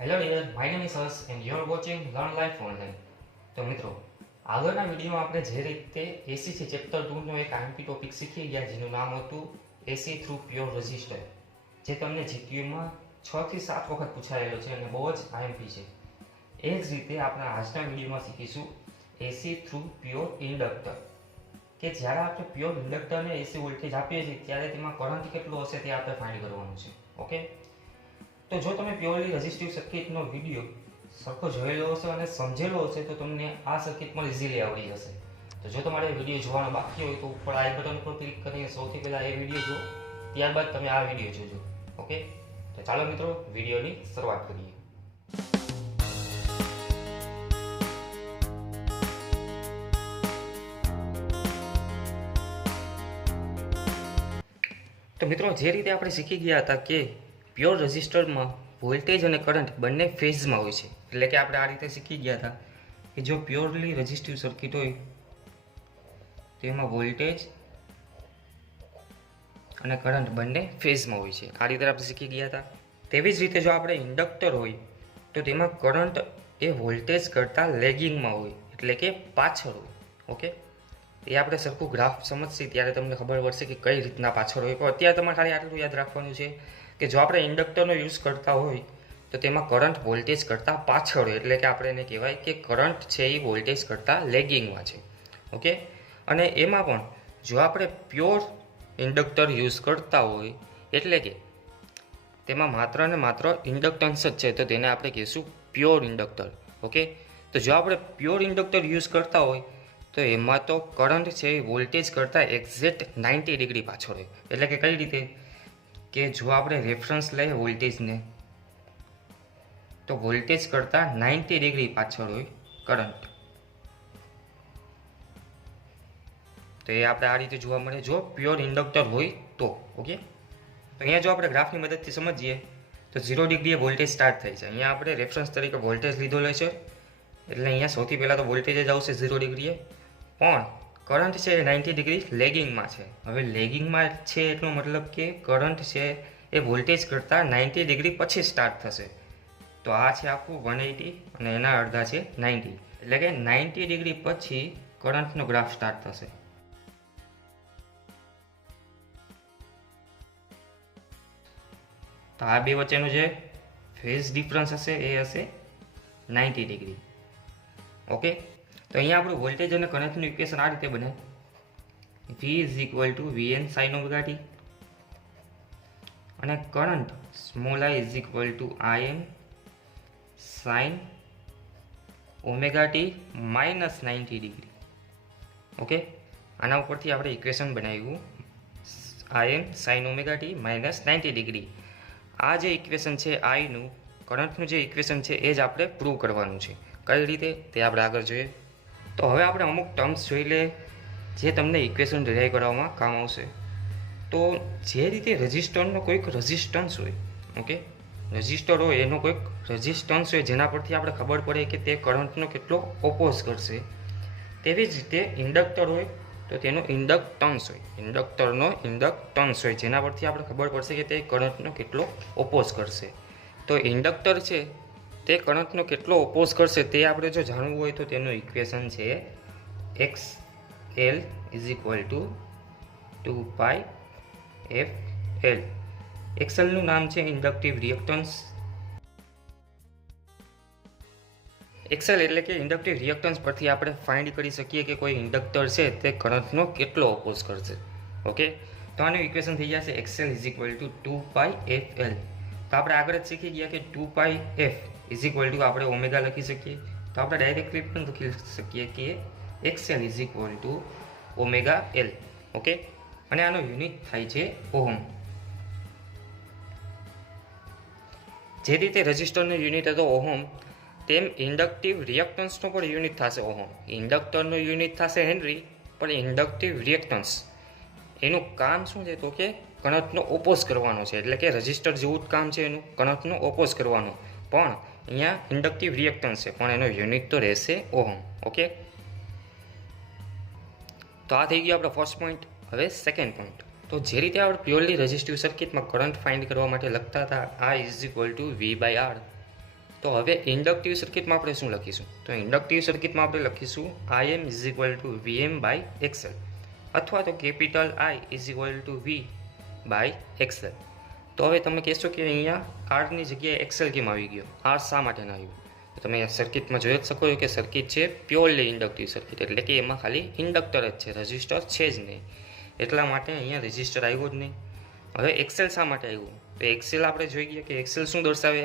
Hello dear, my name is Hers and you are watching Learn Life Online. તો મિત્રો, આગળના વિડીયોમાં આપણે જે રીતે એસી ચેપ્ટર 2 નો એક આઈએમપી ટોપિક શીખી ગયા જેનું નામ હતું એસી થ્રુ પ્યોર રજિસ્ટર, જે તમને જીક્યુમાં 6 થી 7 વખત પૂછાયેલો છે અને બહુ જ આઈએમપી છે. એ જ રીતે આપણે આજના વિડીયોમાં શીખીશું એસી થ્રુ પ્યોર ઇન્ડક્ટર, કે જ્યારે આપણે પ્યોર ઇન્ડક્ટરને એસી વોલ્ટેજ આપીએ છીએ ત્યારે તેમાં કરંટ કેટલો હશે તે આપણે ફાઇન્ડ કરવાનું છે. ઓકે, તો જો તમે પ્યોરલી રેઝિસ્ટિવ સર્કિટનો વિડીયો સરખો જોયેલો હશે અને સમજેલો હશે તો તમને આ સર્કિટ પણ ઇઝીલી આવડી જશે. તો જો તમારે વિડીયો જોવાનો બાકી હોય તો ઉપર આઈ બટન પર ક્લિક કરીને સૌથી પહેલાં એ વિડીયો જુઓ, ત્યારબાદ તમે આ વિડીયો જોજો. ઓકે, તો ચાલો મિત્રો વિડીયોની શરૂઆત કરીએ. તો મિત્રો, જે રીતે આપણે શીખી ગયા હતા કે પ્યોર રેઝિસ્ટરમાં વોલ્ટેજ અને કરંટ બંને ફેઝમાં હોય છે, એટલે કે આપણે આ રીતે શીખી ગયા હતા કે જો પ્યોરલી રેઝિસ્ટિવ સર્કિટ હોય તો એમાં વોલ્ટેજ અને કરંટ બંને ફેઝમાં હોય છે. આ રીતે આપણે શીખી ગયા હતા. તેવી જ રીતે જો આપણે ઇન્ડક્ટર હોય તો તેમાં કરંટ એ વોલ્ટેજ કરતાં લેગિંગમાં હોય, એટલે કે પાછળ હોય. ઓકે, એ આપણે સરખું ગ્રાફ સમજશે ત્યારે તમને ખબર પડશે કે કઈ રીતના પાછળ હોય. પણ અત્યારે તમારે ખાલી આટલું યાદ રાખવાનું છે કે જો આપણે ઇન્ડક્ટરનો યુઝ કરતા હોય તો તેમાં કરંટ વોલ્ટેજ કરતાં પાછળ હોય, એટલે કે આપણે એને કહેવાય કે કરંટ છે એ વોલ્ટેજ કરતાં લેગિંગમાં છે. ઓકે, અને એમાં પણ જો આપણે પ્યોર ઇન્ડક્ટર યુઝ કરતા હોય એટલે કે તેમાં માત્ર ને માત્ર ઇન્ડક્ટન્સ જ છે તો તેને આપણે કહીશું પ્યોર ઇન્ડક્ટર. ઓકે, તો જો આપણે પ્યોર ઇન્ડક્ટર યુઝ કરતા હોય તો એમાં તો કરંટ છે એ વોલ્ટેજ કરતાં એક્ઝેક્ટ 90 ડિગ્રી પાછળ હોય. એટલે કે કઈ રીતે કે જો આપણે રેફરન્સ લઈએ વોલ્ટેજને તો વોલ્ટેજ કરતાં 90 ડિગ્રી પાછળ હોય કરંટ. તો એ આપણે આ રીતે જોવા મળે જો પ્યોર ઇન્ડક્ટર હોય તો. ઓકે, તો અહીંયા જો આપણે ગ્રાફની મદદથી સમજીએ તો 0 ડિગ્રીએ વોલ્ટેજ સ્ટાર્ટ થાય છે. અહીંયા આપણે રેફરન્સ તરીકે વોલ્ટેજ લીધો લે છે, એટલે અહીંયા સૌથી પહેલાં તો વોલ્ટેજ જ આવશે 0 ડિગ્રીએ, પણ કરંટ છે એ 90 ડિગ્રી લેગિંગમાં છે. હવે લેગિંગમાં છે એટલો મતલબ કે કરંટ છે એ વોલ્ટેજ કરતાં 90 ડિગ્રી પછી સ્ટાર્ટ થશે. તો આ છે આખું 180 અને એના અડધા છે 90, એટલે કે 90 ડિગ્રી પછી કરંટનો ગ્રાફ સ્ટાર્ટ થશે. તો આ બે વચ્ચેનો જે ફેઝ ડિફરન્સ હશે એ હશે 90 ડિગ્રી. ઓકે, તો અહીંયા આપણું વોલ્ટેજ અને કરંટનું ઇક્વેશન આ રીતે બને: V = Vn sin omega t અને current small I = Im sin omega t -90 degree. Okay, આના ઉપરથી આપણે ઇક્વેશન બનાવ્યું Im sin omega t -90 degree. આ જે ઇક્વેશન છે આઈનું કરંટનું જે ઇક્વેશન છે એ જ આપણે પ્રૂવ કરવાનું છે. કઈ રીતે તે આપણે આગળ જોઈએ. તો હવે આપણે અમુક ટર્મ્સ જોઈ લે જે તમને ઇક્વેશન ડિરાઈવ કરવામાં કામ આવશે. તો જે રીતે રેઝિસ્ટરનો કોઈક રેઝિસ્ટન્સ હોય, ઓકે, રેઝિસ્ટર હોય એનો કોઈક રેઝિસ્ટન્સ હોય જેના પરથી આપણે ખબર પડે કે તે કરંટનો કેટલો ઓપોઝ કરશે, તેવી જ રીતે ઇન્ડક્ટર હોય તો તેનો ઇન્ડક્ટન્સ હોય, ઇન્ડક્ટરનો ઇન્ડક્ટન્સ હોય જેના પરથી આપણે ખબર પડશે કે તે કરંટનો કેટલો ઓપોઝ કરશે. તો ઇન્ડક્ટર છે તે કરંટનો કેટલો ઓપોઝ કરશે તે આપણે જો જાણવું હોય તો તેનું ઇક્વેશન છે XL = 2πfL. XLનું નામ છે ઇન્ડક્ટિવ રિએક્ટન્સ. XL એટલે કે ઇન્ડક્ટિવ રિએક્ટન્સ પરથી આપણે ફાઇન્ડ કરી શકીએ કે કોઈ ઇન્ડક્ટર છે તે કરંટનો કેટલો ઓપોઝ કરશે. ઓકે, તો આનું ઇક્વેશન થઈ જશે XL = 2πfL. તો આપણે આગળ જ શીખી ગયા કે 2πf = આપણે ઓમેગા લખી શકીએ. તો આપણે ડાયરેક્ટલી પણ લખી શકીએ કે XL = ઓમેગા L. ઓકે, અને આનો યુનિટ થાય છે ઓહમ. જે રીતે રેઝિસ્ટરનો યુનિટ હતો ઓહમ, તેમ ઇન્ડક્ટિવ રિએક્ટન્સનો પણ યુનિટ થશે ઓહમ. ઇન્ડક્ટરનો યુનિટ થશે હેનરી, પણ ઇન્ડક્ટિવ રિએક્ટન્સ એનું કામ શું છે તો કે કરંટનો ઓપોઝ કરવાનો છે. એટલે કે રેઝિસ્ટર જેવું જ કામ છે એનું, કરંટનો ઓપોઝ કરવાનો. પણ અહીંયા ઇન્ડક્ટિવ રિએક્ટન્સ છે પણ એનો યુનિટ તો રહેશે ઓહમ. ઓકે, તો આ થઈ ગયો આપણો ફર્સ્ટ પોઈન્ટ. હવે સેકન્ડ પોઈન્ટ. તો જે રીતે આપણે પ્યોરલી રેઝિસ્ટિવ સર્કિટમાં કરંટ ફાઇન્ડ કરવા માટે લખતા હતા I = V/R, તો હવે ઇન્ડક્ટિવ સર્કિટમાં આપણે શું લખીશું? તો ઇન્ડક્ટિવ સર્કિટમાં આપણે લખીશું IM is equal to VM by XL, અથવા તો capital I is equal to V by XL. તો હવે તમે કહેશો કે અહીંયા આરની જગ્યાએ XL કેમ આવી ગયો? આર શા માટે ના આવ્યું? તો તમે સર્કિટમાં જોઈ જ શકો છો કે સર્કિટ છે પ્યોરલી ઇન્ડક્ટિવ સર્કિટ, એટલે કે એમાં ખાલી ઇન્ડક્ટર જ છે, રજિસ્ટર છે જ નહીં, એટલા માટે અહીંયા રજિસ્ટર આવ્યો જ નહીં. હવે XL શા માટે આવ્યું? તો XL આપણે જોઈ ગયા કે XL શું દર્શાવે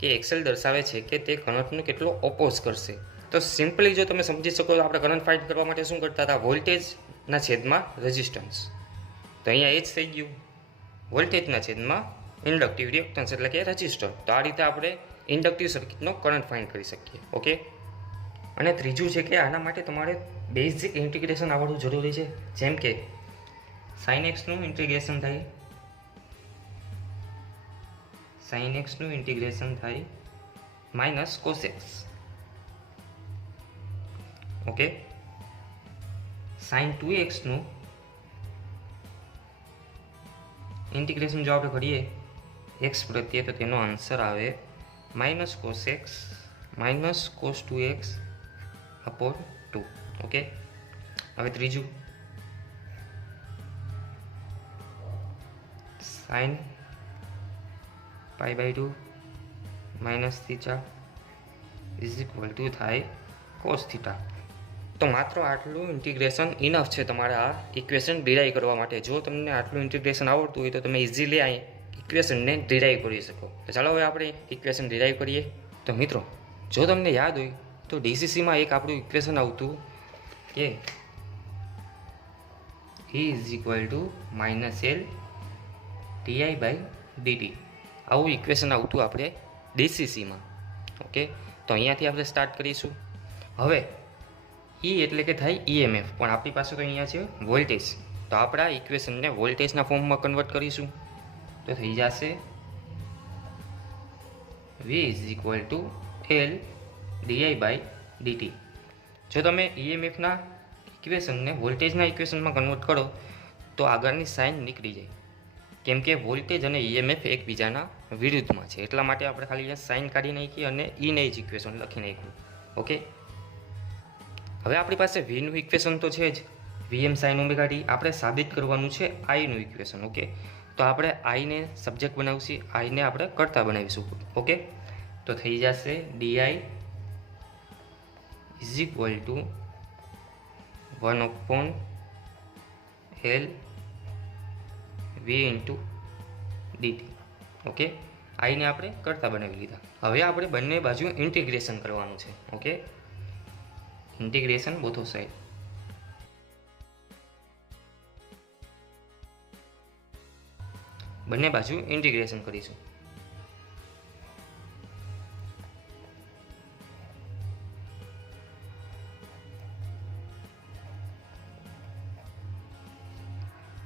કે XL દર્શાવે છે કે તે કરંટનો કેટલો ઓપોઝ કરશે. તો સિમ્પલી જો તમે સમજી શકો તો આપણે કરંટ ફાઇન્ડ કરવા માટે શું કરતા હતા? વોલ્ટેજના છેદમાં રેઝિસ્ટન્સ. તો અહીંયા એ જ થઈ ગયું, વોલ્ટેજના છેદમાં ઇન્ડક્ટિવ રિએક્ટન્સ એટલે કે રેઝિસ્ટર. તો આ રીતે આપણે ઇન્ડક્ટિવ સર્કિટનો કરંટ ફાઇન્ડ કરી શકીએ. ઓકે. અને ત્રીજું છે કે આના માટે તમારે બેઝિક ઇન્ટિગ્રેશન આવડવું જરૂરી છે. જેમ કે sin x નું ઇન્ટિગ્રેશન થાય, sin x નું ઇન્ટિગ્રેશન થાય minus cos x. Okay. sin 2x નું ઇન્ટિગ્રેશન જો આપણે કરીએ x પ્રત્યે, તો તેનો આન્સર આવે minus cos x minus cos 2x upon 2. Okay. હવે ત્રીજું sin pi by 2 minus theta is equal to થાય cos થીટા. તો માત્ર આટલું ઇન્ટિગ્રેશન ઇનફ છે તમારે આ ઇક્વેશન ડિરાઈવ કરવા માટે. જો તમને આટલું ઇન્ટિગ્રેશન આવડતું હોય તો તમે ઇઝીલી આ ઇક્વેશનને ડિરાઈવ કરી શકો. તો ચાલો હવે આપણે ઇક્વેશન ડિરાઈવ કરીએ. તો મિત્રો, જો તમને યાદ હોય તો ડીસીસીમાં એક આપણું ઇક્વેશન આવતું કે E is equal to minus L TI by DT. આવું ઇક્વેશન આવતું આપણે ડીસીસીમાં. ઓકે. તો અહીંયાથી આપણે સ્ટાર્ટ કરીશું. હવે E એટલે કે થાય EMF, પણ આપણી પાસે તો અહીંયા છે વોલ્ટેજ. તો આપણે આ ઇક્વેશનને વોલ્ટેજના ફોર્મમાં કન્વર્ટ કરીશું. તો થઈ જશે V is equal to L DI by DT. જો તમે EMFના ઇક્વેશનને વોલ્ટેજના ઇક્વેશનમાં કન્વર્ટ કરો તો આગળની સાઇન નીકળી જાય, કેમ કે વોલ્ટેજ અને EMF એકબીજાના વિરુદ્ધમાં છે. એટલા માટે આપણે ખાલી અહીંયા સાઇન કાઢી નાખી અને ઈને જ ઇક્વેશન લખી નાખ્યું. ઓકે. હવે આપણી પાસે Vનું ઇક્વેશન તો છે જ, VM sin ઓમેગા t. આપણે સાબિત કરવાનું છે Iનું ઇક્વેશન. ઓકે. તો આપણે Iને સબ્જેક્ટ બનાવીશું, Iને આપણે કર્તા બનાવીશું. ઓકે. તો થઈ જશે DI is equal two 1/L V into DT. Okay. આઈને આપણે કરતા બનાવી લીધા. હવે આપણે બંને બાજુ ઇન્ટિગ્રેશન કરવાનું છે. ઓકે. Integration both side. બંને બાજુ ઇન્ટિગ્રેશન કરીશું.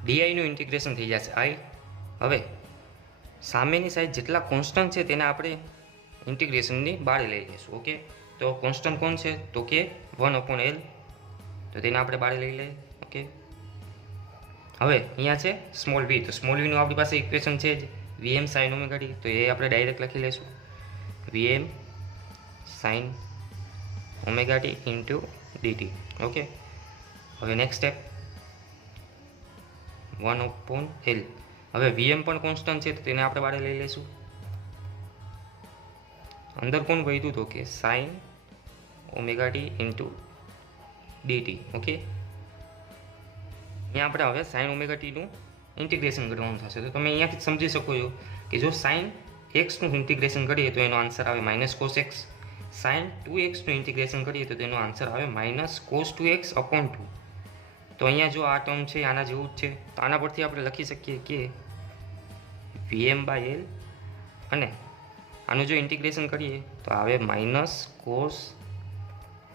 ડીઆઈનું ઇન્ટિગ્રેશન થઈ જશે I. હવે સામેની સાઈડ જેટલા કોન્સ્ટન્ટ છે તેને આપણે ઇન્ટિગ્રેશનની બહાર લઈ લઈશું. ઓકે. તો કોન્સ્ટન્ટ કોણ છે? તો કે 1/L. તો તેને આપણે બહાર લઈ લઈએ. ઓકે. હવે અહીંયા છે સ્મોલ v. તો સ્મોલ vનું આપણી પાસે ઇક્વેશન છે જ VM sin ઓમેગા t. તો એ આપણે ડાયરેક્ટ લખી લઈશું VM sin omega t into DT. Okay. હવે નેક્સ્ટ સ્ટેપ 1/L. હવે VM પણ કોન્સ્ટન્ટ છે તો તેને આપણે બહાર લઈ લઈશું. અંદર કોણ વધ્યું? તો કે sin omega t into DT. Okay. અહીંયા આપણે હવે sin ઓમેગા ટીનું ઇન્ટિગ્રેશન કરવાનું થશે. તો તમે અહીંયાથી સમજી શકો છો કે જો sin x નું ઇન્ટિગ્રેશન કરીએ તો એનો આન્સર આવે minus cos x. sin 2x નું ઇન્ટિગ્રેશન કરીએ તો તેનો આન્સર આવે માઇનસ cos 2x અપોન 2. તો અહીંયા જો આ ટર્મ છે આના જેવું જ છે. તો આના પરથી આપણે લખી શકીએ કે VM બાય L, અને આનું જો ઇન્ટિગ્રેશન કરીએ તો આવે minus cos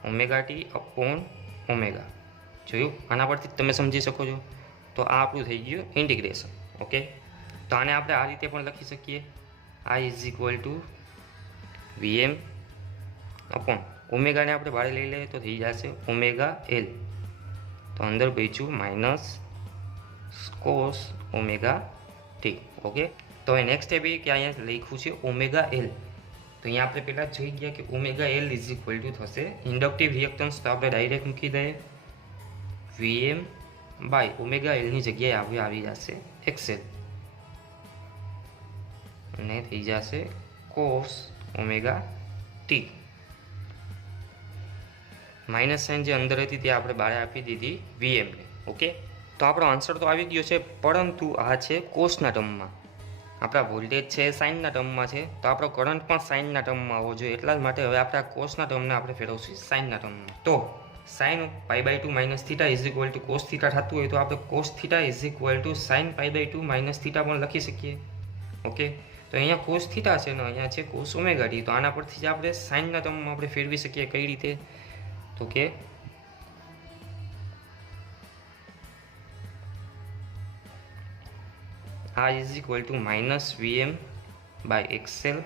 omega t upon omega. જોયું? આના પરથી તમે સમજી શકો છો. તો આ આપણું થઈ ગયું ઇન્ટિગ્રેશન. ઓકે. તો આને આપણે આ રીતે પણ લખી શકીએ I is equal to VM upon ઓમેગાને આપણે બહાર લઈ લઈએ તો થઈ જશે ઓમેગા L. તો અંદર બચ્યું minus cos omega t. Okay. તો એ નેક્સ્ટ સ્ટેપ એ કે અહીંયા લખ્યું છે ઓમેગા L. તો અહીંયા આપણે પહેલાં જોઈ ગયા કે omega L is equal two થશે ઇન્ડક્ટિવ રિએક્ટન્સ, તો આપણે ડાયરેક્ટ મૂકી દઈએ વીએમ બાય ઓમેગા એલની જગ્યાએ આવી જશે એક્સએલ અને થઈ જશે cos omega t. Minus sign જે અંદર હતી તે આપણે બહાર આપી દીધી વીએમને. ઓકે, તો આપણો આન્સર તો આવી ગયો છે, પરંતુ આ છે કોસના ટર્મમાં. આપણા વોલ્ટેજ છે સાઇનના ટર્મમાં છે, તો આપણો કરંટ પણ સાઇનના ટર્મમાં આવવો જોઈએ. એટલા જ માટે હવે આપણે આ કોસના ટર્મને આપણે ફેરવશું સાઇનના ટર્મમાં. તો sine π/2 minus theta is equal to cos theta થતું હોય તો આપણે cos theta is equal to sine π/2 minus theta પણ લખી શકીએ. ઓકે, તો અહીંયા કોસ થીટા છે ને અહીંયા છે કોસ ઓમેગા ટી. તો આના પરથી જ આપણે સાઇનના ટર્મમાં આપણે ફેરવી શકીએ. કઈ રીતે? તો કે આ is equal to minus VM by XL.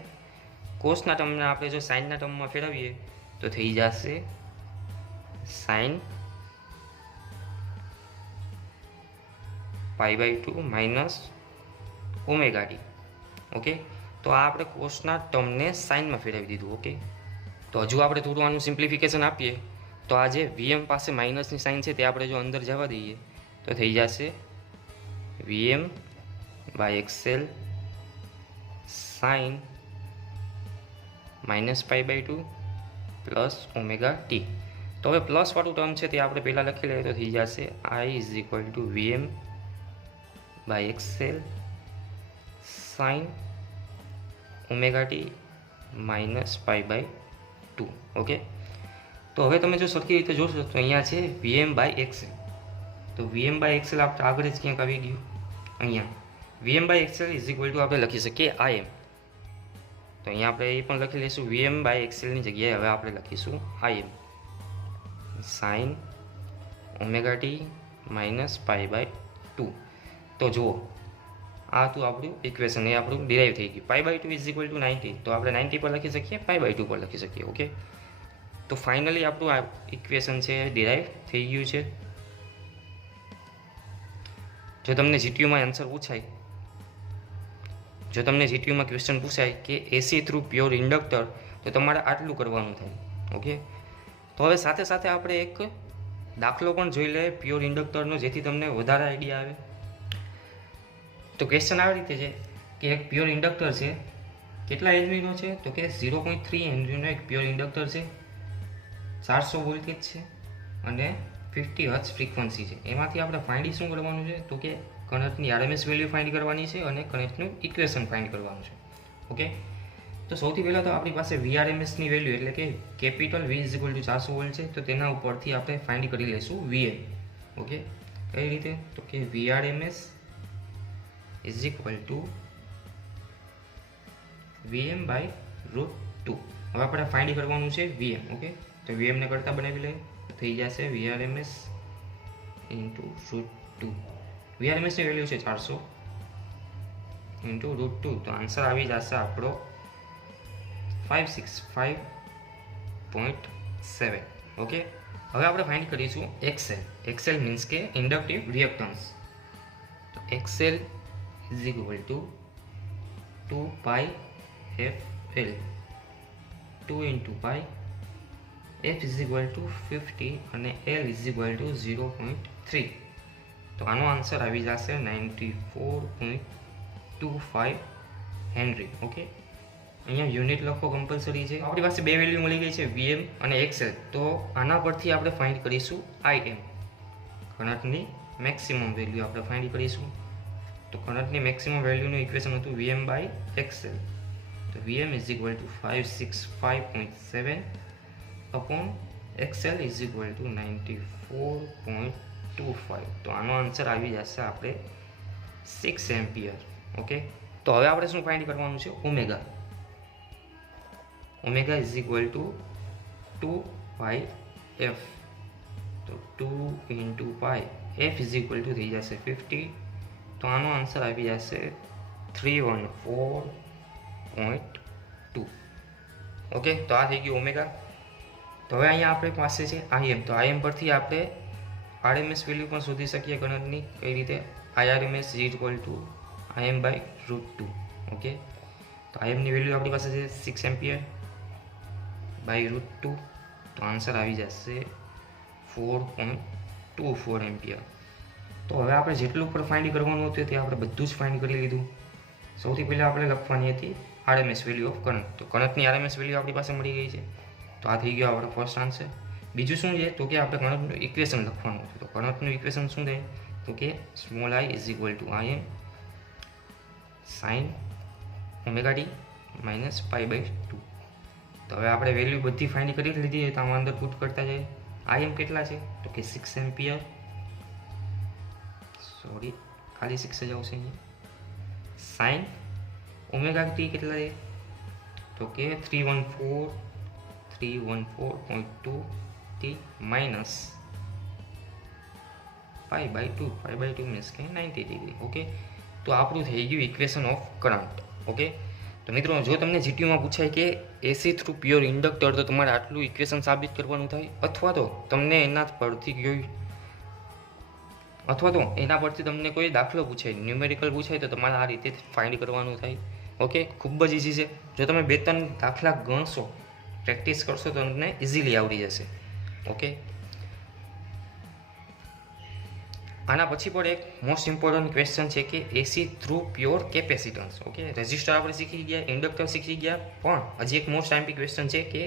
કોસના ટર્મને આપણે જો સાઇનના ટર્મમાં ફેરવીએ તો થઈ જશે sine π/2 minus omega t. Okay, તો આ આપણે કોસના ટર્મને સાઇનમાં ફેરવી દીધું. ઓકે, તો હજુ આપણે થોડું આનું સિમ્પ્લિફિકેશન આપીએ તો આ જે વીએમ પાસે માઇનસની સાઇન છે તે આપણે જો અંદર જવા દઈએ તો થઈ જશે VM by XL sine minus π/2 plus omega t. તો હવે પ્લસવાળું ટર્મ છે તે આપણે પહેલાં લખી લઈએ તો થઈ જશે I is equal to VM by XL sine omega t minus π/2. Okay, તો હવે તમે જો સરખી રીતે જોશો તો અહીંયા છે વીએમ બાય એક્સએલ. તો વીએમ બાય એક્સએલ આપણે આગળ જ ક્યાંક આવી ગયું. અહીંયા VM by XL is equal to આપણે લખી શકીએ આઈએમ. તો અહીંયા આપણે એ પણ લખી લઈશું વીએમ બાય એક્સએલની જગ્યાએ હવે આપણે લખીશું IM sine omega t minus π/2. તો જુઓ આ હતું આપણું ઇક્વેશન, એ આપણું ડિરાઈવ થઈ ગયું. π/2 ઇઝ ઇક્વલ ટુ 90, તો આપણે 90 પર લખી શકીએ, π/2 પર લખી શકીએ. ઓકે, તો ફાઇનલી આપણું આ ઇક્વેશન છે ડિરાઈવ થઈ ગયું છે. જો તમને જીટીયુમાં આન્સર પૂછાય, જો તમને જીટીયુમાં ક્વેશ્ચન પૂછાય કે એસી થ્રુ પ્યોર ઇન્ડક્ટર, તો તમારે આટલું કરવાનું થાય. ઓકે, તો હવે સાથે સાથે આપણે એક દાખલો પણ જોઈ લઈએ પ્યોર ઇન્ડક્ટરનો, જેથી તમને વધારે આઈડિયા આવે. તો ક્વેશ્ચન આવી રીતે છે કે એક પ્યોર ઇન્ડક્ટર છે, કેટલા હેનરીનો છે તો કે 0.3 હેનરીનો એક પ્યોર ઇન્ડક્ટર છે, 400 વોલ્ટેજ છે અને 50 હર્ટ્ઝ ફ્રીક્વન્સી છે. એમાંથી આપણે ફાઇન્ડ શું કરવાનું છે તો કે કરંટની આરએમએસ વેલ્યુ ફાઇન્ડ કરવાની છે અને કરંટનું ઇક્વેશન ફાઇન્ડ કરવાનું છે. ઓકે, તો સૌથી પહેલાં તો આપણી પાસે વીઆરએમએસની વેલ્યુ એટલે કે capital V is equal to 400 volt છે, તો તેના ઉપરથી આપણે ફાઇન્ડ કરી લઈશું વીએમ. ઓકે, કઈ રીતે તો કે VRMS is equal to VM by √2. હવે આપણે ફાઇન્ડ કરવાનું છે વીએમ. ઓકે, તો વીએમને કરતા બનાવી લઈએ, થઈ જશે વીઆરએમએસ ઇન્ટુ √2. વીઆરએમએસની વેલ્યુ છે 400 ઇન્ટુ √2, તો આન્સર આવી જશે આપણો 565.7. ઓકે, હવે આપણે ફાઇન્ડ કરીશું એક્સએલ. એક્સએલ મીન્સ કે ઇન્ડક્ટિવ રિએક્ટન્સ. તો XL is equal two 2πfL 2 into pi, f is equal two 50 અને L ઇઝ ઇક્વલ ટુ 0.3. તો આનો આન્સર આવી જશે 94.25 હેનરી. ઓકે, અહીંયા યુનિટ લખવો કમ્પલસરી છે. આપણી પાસે બે વેલ્યુ મળી ગઈ છે વીએમ અને એક્સએલ. તો આના પરથી આપણે ફાઇન્ડ કરીશું આઈએમ, કરંટની મેક્સિમમ વેલ્યુ આપણે ફાઇન્ડ કરીશું. તો કરંટની મેક્સિમમ વેલ્યુનું ઇક્વેશન હતું વીએમ બાય એક્સએલ. તો VM is equal two 565.7 upon XL is equal two 94.25. તો આનો આન્સર આવી જશે આપણે 6 એમ્પિયર. ઓકે, તો હવે આપણે શું ફાઇન્ડ કરવાનું છે omega. Omega is equal two 2πf. તો 2 into pi, F is equal two થઈ જશે 50. તો આનો આન્સર આવી જશે 314.2. ઓકે, તો આ થઈ ગયું ઓમેગા. તો હવે અહીંયા આપણી પાસે છે આઈએમ. તો આઈએમ પરથી આપણે આરએમએસ વેલ્યુ પણ શોધી શકીએ કરંટની. કઈ રીતે? IRMS is equal to IM by √2. Okay, તો તો આઈએમની વેલ્યુ આપણી પાસે છે 6 એમ્પિયર બાય √2, તો આન્સર આવી જશે 4.24 એમ્પિયર. તો હવે આપણે જેટલું પણ ફાઇન્ડ કરવાનું હતું તે આપણે બધું જ ફાઇન્ડ કરી લીધું. સૌથી પહેલાં આપણે લખવાની હતી આરએમએસ વેલ્યુ ઓફ કરંટ. તો કરંટની આરએમએસ વેલ્યુ આપણી પાસે મળી ગઈ છે. તો આ થઈ ગયો આપણો ફર્સ્ટ આન્સર. બીજું શું છે? તો કે આપણે કરંટનું ઇક્વેશન લખવાનું હતું. તો કરંટનું ઇક્વેશન શું થાય? તો કે small I is equal to Im sine omega t minus π/2. તો હવે આપણે વેલ્યુ બધી ફાઇન્ડ કરી લીધી તો આમાં અંદર પુટ કરતા જાય. Im કેટલા છે? તો કે 6 એમ્પિયર, સોરી ખાલી 6 જ આવશે અહીંયા. સાઇન ઓમેગા ટી કેટલા છે? તો કે 314.2 t માઇનસ π/2 મીન્સ કે 90 ડિગ્રી. ઓકે, તો આપણું થઈ ગયું ઇક્વેશન ઓફ કરંટ. ઓકે, તો મિત્રો જો તમને જીટીયુમાં પૂછાય કે એસી થ્રુ પ્યોર ઇન્ડક્ટર, તો તમારે આટલું ઇક્વેશન સાબિત કરવાનું થાય, અથવા તો એના પરથી તમને કોઈ દાખલો પૂછાય, ન્યુમેરિકલ પૂછાય, તો તમારે આ રીતે ફાઇન્ડ કરવાનું થાય. ઓકે, ખૂબ જ ઇઝી છે. જો તમે 2-3 દાખલા ગણશો, પ્રેક્ટિસ કરશો, તો તમને ઇઝીલી આવડી જશે. ઓકે, આના પછી પણ એક મોસ્ટ ઇમ્પોર્ટન્ટ ક્વેશ્ચન છે કે AC through pure capacitance. Okay, resistor આપણે શીખી ગયા, ઇન્ડક્ટર શીખી ગયા, પણ હજી એક મોસ્ટ આઈમ્પી ક્વેશ્ચન છે કે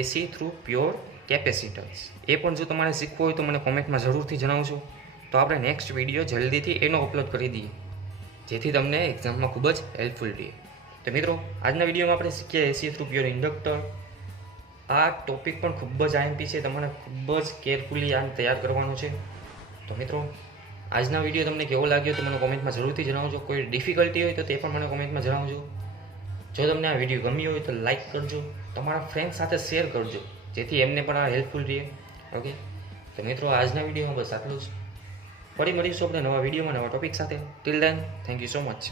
એસી થ્રુ પ્યોર કેપેસિટન્સ. એ પણ જો તમારે શીખવું હોય તો મને કોમેન્ટમાં જરૂરથી જણાવજો. તો આપણે નેક્સ્ટ વિડીયો જલ્દીથી એનો અપલોડ કરી દઈએ, જેથી તમને એક્ઝામમાં ખૂબ જ હેલ્પફુલ રહે. તો મિત્રો, આજના વિડીયોમાં આપણે શીખ્યા એસી થ્રુ પ્યોર ઇન્ડક્ટર. આ ટોપિક પણ ખૂબ જ આઈએમપી છે, તમારે ખૂબ જ કેરફુલી આને તૈયાર કરવાનું છે. તો મિત્રો, આજના વિડીયો તમને કેવો લાગ્યો તો મને કોમેન્ટમાં જરૂરથી જણાવજો. કોઈ ડિફિકલ્ટી હોય તો તે પણ મને કોમેન્ટમાં જણાવજો. જો તમને આ વિડીયો ગમ્યો હોય તો લાઇક કરજો, તમારા ફ્રેન્ડ સાથે શેર કરજો, જેથી એમને પણ આ હેલ્પફુલ રહે. ઓકે, તો મિત્રો, આજના વિડીયોમાં બસ આટલું જ. ફરી મળીશું આપણે નવા વિડીયોમાં નવા ટોપિક સાથે. Till then, thank you so much.